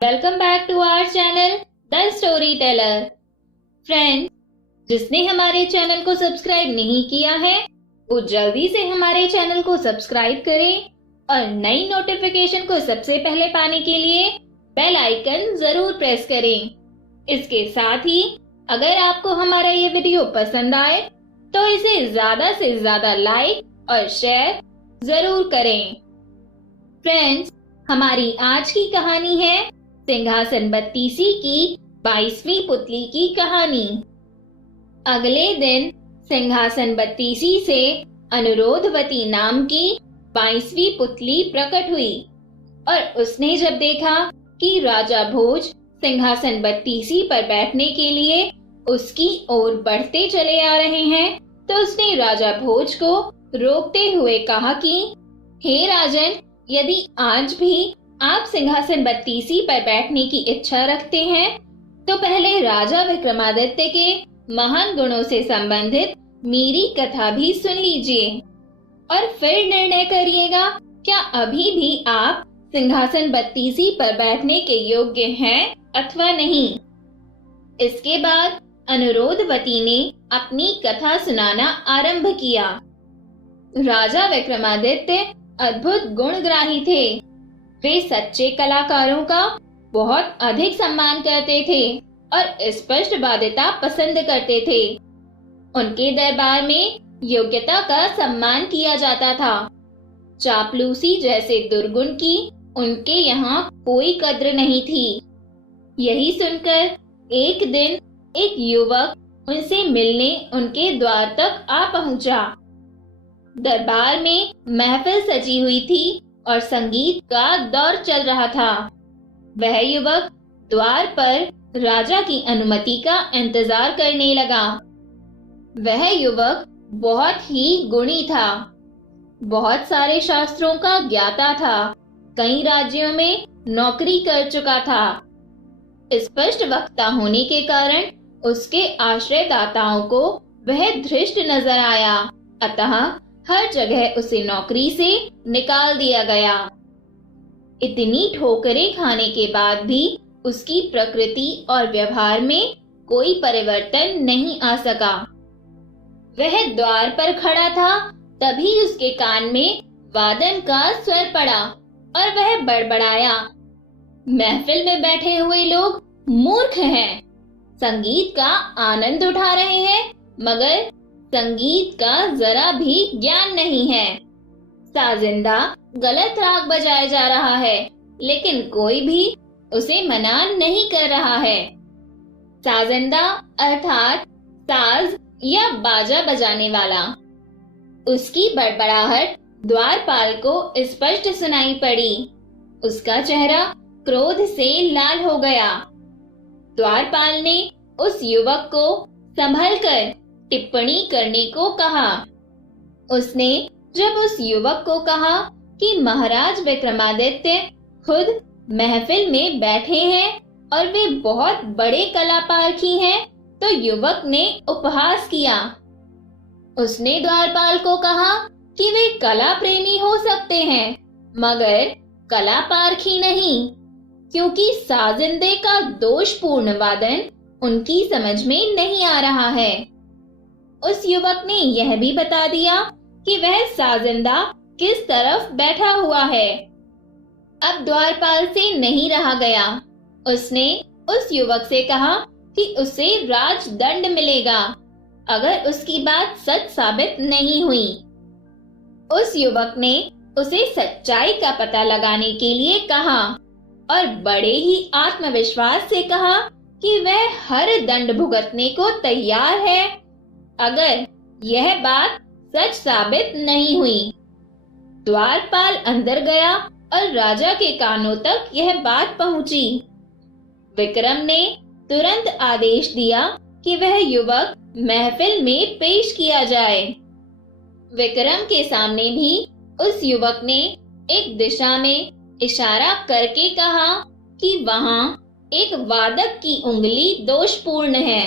Welcome back to our channel the story teller. Friends, जिसने हमारे channel को subscribe नहीं किया है वो जल्दी से हमारे चैनल को सब्सक्राइब करें और नई नोटिफिकेशन को सबसे पहले पाने के लिए बेल आइकन जरूर प्रेस करें। इसके साथ ही अगर आपको हमारा ये वीडियो पसंद आए तो इसे ज्यादा से ज्यादा लाइक और शेयर जरूर करें। फ्रेंड्स, हमारी आज की कहानी है सिंहासन बत्तीसी की 22वीं पुतली की कहानी। अगले दिन सिंहासन बत्तीसी से अनुरोधवती नाम की 22वीं पुतली प्रकट हुई और उसने जब देखा कि राजा भोज सिंहासन बत्तीसी पर बैठने के लिए उसकी ओर बढ़ते चले आ रहे हैं तो उसने राजा भोज को रोकते हुए कहा कि हे राजन, यदि आज भी आप सिंहासन बत्तीसी पर बैठने की इच्छा रखते हैं तो पहले राजा विक्रमादित्य के महान गुणों से संबंधित मेरी कथा भी सुन लीजिए और फिर निर्णय करिएगा क्या अभी भी आप सिंहासन बत्तीसी पर बैठने के योग्य हैं अथवा नहीं। इसके बाद अनुरोधवती ने अपनी कथा सुनाना आरंभ किया। राजा विक्रमादित्य अद्भुत गुणग्राही थे। वे सच्चे कलाकारों का बहुत अधिक सम्मान करते थे और स्पष्टवादिता पसंद करते थे। उनके दरबार में योग्यता का सम्मान किया जाता था। चापलूसी जैसे दुर्गुण की उनके यहाँ कोई कद्र नहीं थी। यही सुनकर एक दिन एक युवक उनसे मिलने उनके द्वार तक आ पहुंचा। दरबार में महफिल सजी हुई थी और संगीत का दौर चल रहा था। वह युवक द्वार पर राजा की अनुमति का इंतजार करने लगा। वह युवक बहुत ही गुणी था, बहुत सारे शास्त्रों का ज्ञाता था, कई राज्यों में नौकरी कर चुका था। स्पष्ट वक्ता होने के कारण उसके आश्रयदाताओं को वह धृष्ट नजर आया, अतः हर जगह उसे नौकरी से निकाल दिया गया। इतनी ठोकरें खाने के बाद भी उसकी प्रकृति और व्यवहार में कोई परिवर्तन नहीं आ सका। वह द्वार पर खड़ा था, तभी उसके कान में वादन का स्वर पड़ा और वह बड़बड़ाया, महफिल में बैठे हुए लोग मूर्ख हैं, संगीत का आनंद उठा रहे हैं मगर संगीत का जरा भी ज्ञान नहीं है। साजिंदा गलत राग बजाया जा रहा है लेकिन कोई भी उसे मना नहीं कर रहा है। साजिंदा अर्थात साज या बाजा बजाने वाला। उसकी बड़बड़ाहट द्वारपाल को स्पष्ट सुनाई पड़ी। उसका चेहरा क्रोध से लाल हो गया। द्वारपाल ने उस युवक को संभलकर टिप्पणी करने को कहा। उसने जब उस युवक को कहा कि महाराज विक्रमादित्य खुद महफिल में बैठे हैं और वे बहुत बड़े कलापारखी हैं, तो युवक ने उपहास किया। उसने द्वारपाल को कहा कि वे कला प्रेमी हो सकते हैं मगर कलापारखी नहीं, क्योंकि साजिंदे का दोषपूर्ण वादन उनकी समझ में नहीं आ रहा है। उस युवक ने यह भी बता दिया कि वह साजिंदा किस तरफ बैठा हुआ है। अब द्वारपाल से नहीं रहा गया। उसने उस युवक से कहा कि उसे राजदंड मिलेगा अगर उसकी बात सच साबित नहीं हुई। उस युवक ने उसे सच्चाई का पता लगाने के लिए कहा और बड़े ही आत्मविश्वास से कहा कि वह हर दंड भुगतने को तैयार है अगर यह बात सच साबित नहीं हुई। द्वारपाल अंदर गया और राजा के कानों तक यह बात पहुंची। विक्रम ने तुरंत आदेश दिया कि वह युवक महफिल में पेश किया जाए। विक्रम के सामने भी उस युवक ने एक दिशा में इशारा करके कहा कि वहां एक वादक की उंगली दोषपूर्ण है।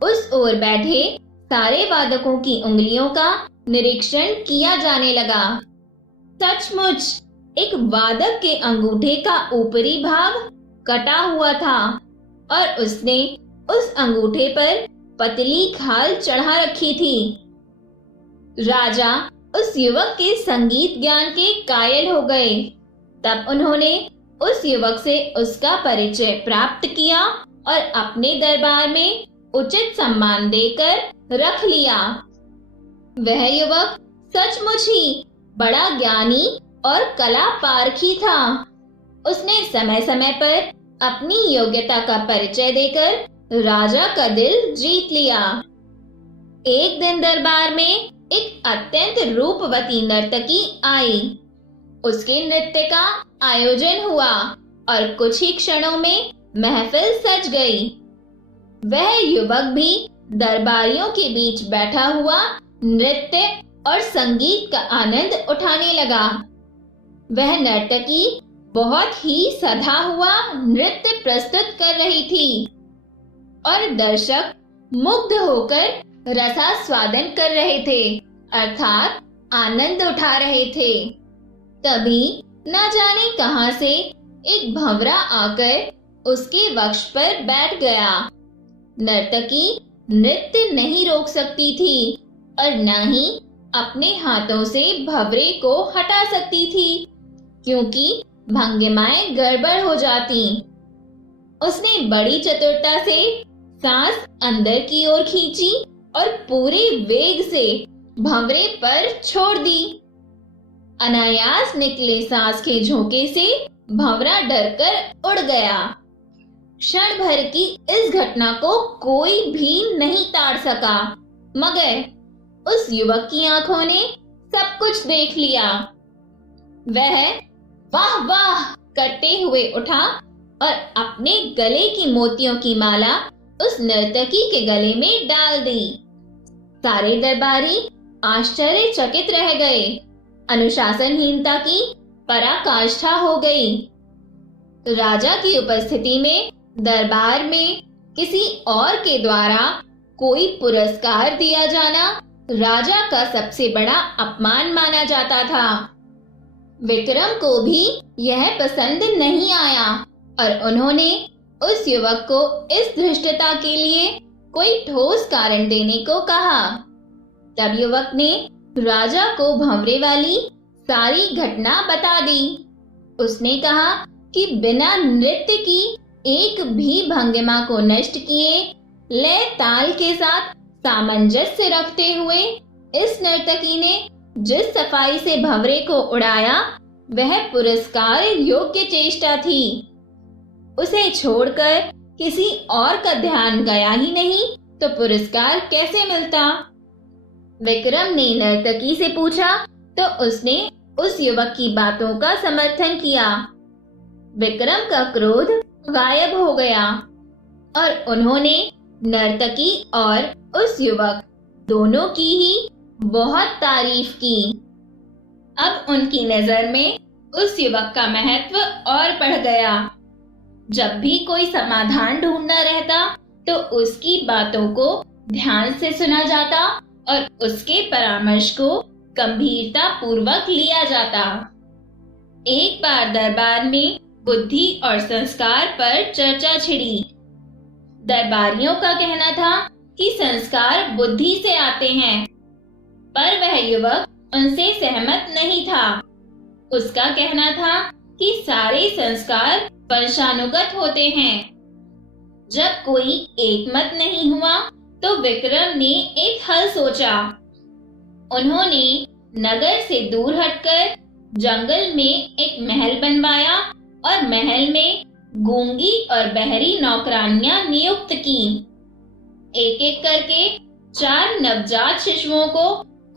उस ओर बैठे सारे वादकों की उंगलियों का निरीक्षण किया जाने लगा। सचमुच एक वादक के अंगूठे का ऊपरी भाग कटा हुआ था और उसने उस अंगूठे पर पतली खाल चढ़ा रखी थी। राजा उस युवक के संगीत ज्ञान के कायल हो गए। तब उन्होंने उस युवक से उसका परिचय प्राप्त किया और अपने दरबार में उचित सम्मान देकर रख लिया। वह युवक सचमुच ही बड़ा ज्ञानी और कला पारखी था। उसने समय समय पर अपनी योग्यता का परिचय देकर राजा का दिल जीत लिया। एक दिन दरबार में एक अत्यंत रूपवती नर्तकी आई। उसके नृत्य का आयोजन हुआ और कुछ ही क्षणों में महफिल सज गई। वह युवक भी दरबारियों के बीच बैठा हुआ नृत्य और संगीत का आनंद उठाने लगा। वह नर्तकी बहुत ही सधा हुआ नृत्य प्रस्तुत कर रही थी और दर्शक मुग्ध होकर रसास्वादन कर रहे थे, अर्थात आनंद उठा रहे थे। तभी न जाने कहां से एक भंवरा आकर उसके वक्ष पर बैठ गया। नर्तकी नृत्य नहीं रोक सकती थी और न ही अपने हाथों से भंवरे को हटा सकती थी, क्योंकि भंगिमाएं गड़बड़ हो जाती। उसने बड़ी चतुरता से सांस अंदर की ओर खींची और पूरे वेग से भंवरे पर छोड़ दी। अनायास निकले सांस के झोंके से भंवरा डरकर उड़ गया। क्षण भर की इस घटना को कोई भी नहीं ताड़ सका, मगर उस युवक की आंखों ने सब कुछ देख लिया। वह वाह वाह करते हुए उठा और अपने गले की मोतियों की माला उस नर्तकी के गले में डाल दी। सारे दरबारी आश्चर्यचकित रह गए। अनुशासनहीनता की पराकाष्ठा हो गई। राजा की उपस्थिति में दरबार में किसी और के द्वारा कोई पुरस्कार दिया जाना राजा का सबसे बड़ा अपमान माना जाता था। विक्रम को भी यह पसंद नहीं आया और उन्होंने उस युवक को इस धृष्टता के लिए कोई ठोस कारण देने को कहा। तब युवक ने राजा को भंवरे वाली सारी घटना बता दी। उसने कहा कि बिना नृत्य की एक भी भंगिमा को नष्ट किए, लय ताल के साथ सामंजस्य रखते हुए इस नर्तकी ने जिस सफाई से भंवरे को उड़ाया, वह पुरस्कार योग्य चेष्टा थी। उसे छोड़कर किसी और का ध्यान गया ही नहीं तो पुरस्कार कैसे मिलता? विक्रम ने नर्तकी से पूछा तो उसने उस युवक की बातों का समर्थन किया। विक्रम का क्रोध गायब हो गया और उन्होंने नर्तकी और उस युवक दोनों की ही बहुत तारीफ की। अब उनकी नजर में उस युवक का महत्व और बढ़ गया। जब भी कोई समाधान ढूंढना रहता तो उसकी बातों को ध्यान से सुना जाता और उसके परामर्श को गंभीरता पूर्वक लिया जाता। एक बार दरबार में बुद्धि और संस्कार पर चर्चा छिड़ी। दरबारियों का कहना था कि संस्कार बुद्धि से आते हैं, पर वह युवक उनसे सहमत नहीं था। उसका कहना था कि सारे संस्कार वंशानुगत होते हैं। जब कोई एकमत नहीं हुआ तो विक्रम ने एक हल सोचा। उन्होंने नगर से दूर हटकर जंगल में एक महल बनवाया और महल में गूंगी और बहरी नौकरानियां नियुक्त की। एक एक करके 4 नवजात शिशुओं को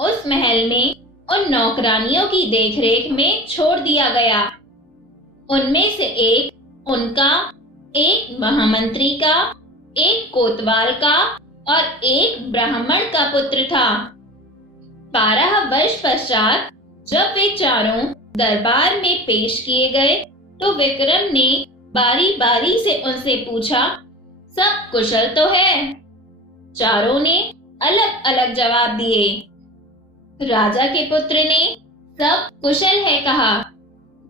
उस महल में उन नौकरानियों की देखरेख में छोड़ दिया गया। उनमें से एक उनका, एक महामंत्री का, एक कोतवाल का और एक ब्राह्मण का पुत्र था। 12 वर्ष पश्चात जब वे चारों दरबार में पेश किए गए तो विक्रम ने बारी बारी से उनसे पूछा, सब कुशल तो है? चारों ने अलग अलग जवाब दिए। राजा के पुत्र ने सब कुशल है कहा,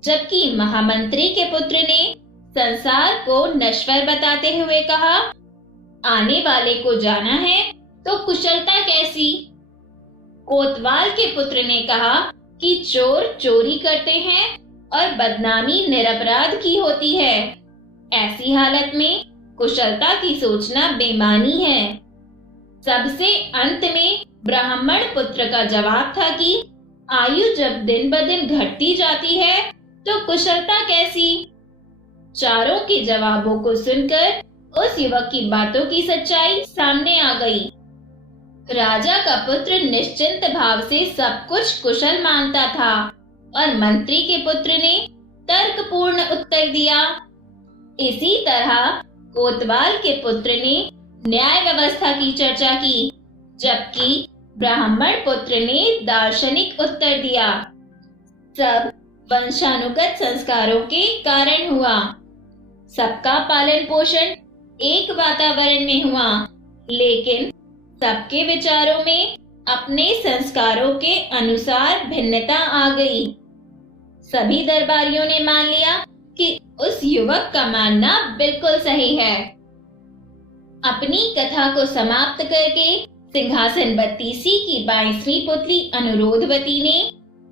जबकि महामंत्री के पुत्र ने संसार को नश्वर बताते हुए कहा, आने वाले को जाना है तो कुशलता कैसी। कोतवाल के पुत्र ने कहा कि चोर चोरी करते हैं और बदनामी निरपराध की होती है। ऐसी हालत में कुशलता की सोचना बेमानी है। सबसे अंत में ब्राह्मण पुत्र का जवाब था कि आयु जब दिन ब दिन घटती जाती है तो कुशलता कैसी। चारों के जवाबों को सुनकर उस युवक की बातों की सच्चाई सामने आ गई। राजा का पुत्र निश्चिंत भाव से सब कुछ कुशल मानता था और मंत्री के पुत्र ने तर्कपूर्ण उत्तर दिया। इसी तरह कोतवाल के पुत्र ने न्याय व्यवस्था की चर्चा की, जबकि ब्राह्मण पुत्र ने दार्शनिक उत्तर दिया। सब वंशानुगत संस्कारों के कारण हुआ। सबका पालन पोषण एक वातावरण में हुआ, लेकिन सबके विचारों में अपने संस्कारों के अनुसार भिन्नता आ गई। सभी दरबारियों ने मान लिया कि उस युवक का मानना बिल्कुल सही है। अपनी कथा को समाप्त करके सिंहासन बत्तीसी की 22वीं पुत्री अनुरोधवती ने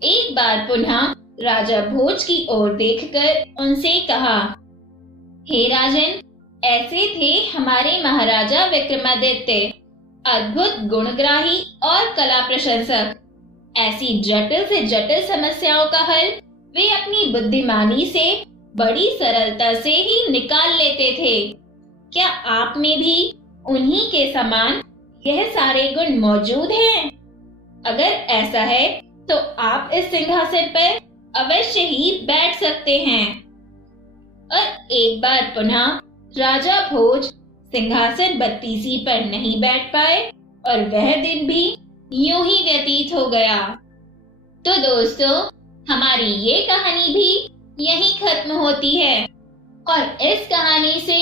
एक बार पुनः राजा भोज की ओर देखकर उनसे कहा, हे राजन, ऐसे थे हमारे महाराजा विक्रमादित्य, अद्भुत गुणग्राही और कला प्रशंसक। ऐसी जटिल से जटिल समस्याओं का हल वे अपनी बुद्धिमानी से बड़ी सरलता से ही निकाल लेते थे। क्या आप में भी उन्हीं के समान यह सारे गुण मौजूद हैं? अगर ऐसा है तो आप इस सिंहासन पर अवश्य ही बैठ सकते हैं। और एक बार पुनः राजा भोज सिंहासन बत्तीसी पर नहीं बैठ पाए और वह दिन भी यूं ही व्यतीत हो गया। तो दोस्तों, हमारी ये कहानी भी यहीं खत्म होती है और इस कहानी से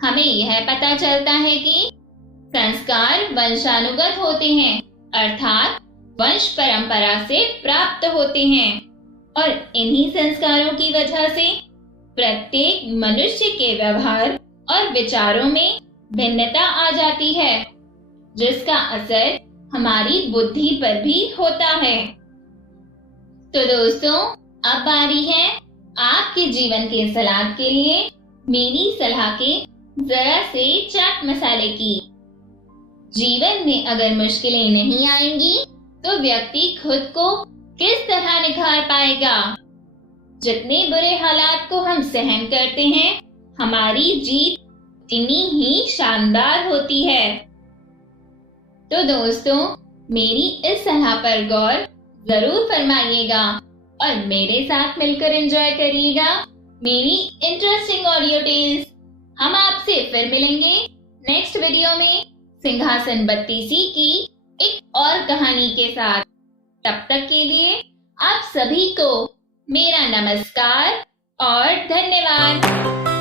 हमें यह पता चलता है कि संस्कार वंशानुगत होते हैं, अर्थात वंश परंपरा से प्राप्त होते हैं और इन्हीं संस्कारों की वजह से प्रत्येक मनुष्य के व्यवहार और विचारों में भिन्नता आ जाती है, जिसका असर हमारी बुद्धि पर भी होता है। तो दोस्तों, अब बारी है आपके जीवन के सलाद के लिए मेरी सलाह के जरा से चाट मसाले की। जीवन में अगर मुश्किलें नहीं आएंगी तो व्यक्ति खुद को किस तरह निखार पाएगा। जितने बुरे हालात को हम सहन करते हैं, हमारी जीत इतनी ही शानदार होती है। तो दोस्तों, मेरी इस सलाह पर गौर जरूर फरमाइएगा और मेरे साथ मिलकर एंजॉय करिएगा मेरी इंटरेस्टिंग ऑडियो टेल्स। हम आपसे फिर मिलेंगे नेक्स्ट वीडियो में सिंहासन बत्तीसी की एक और कहानी के साथ। तब तक के लिए आप सभी को मेरा नमस्कार और धन्यवाद।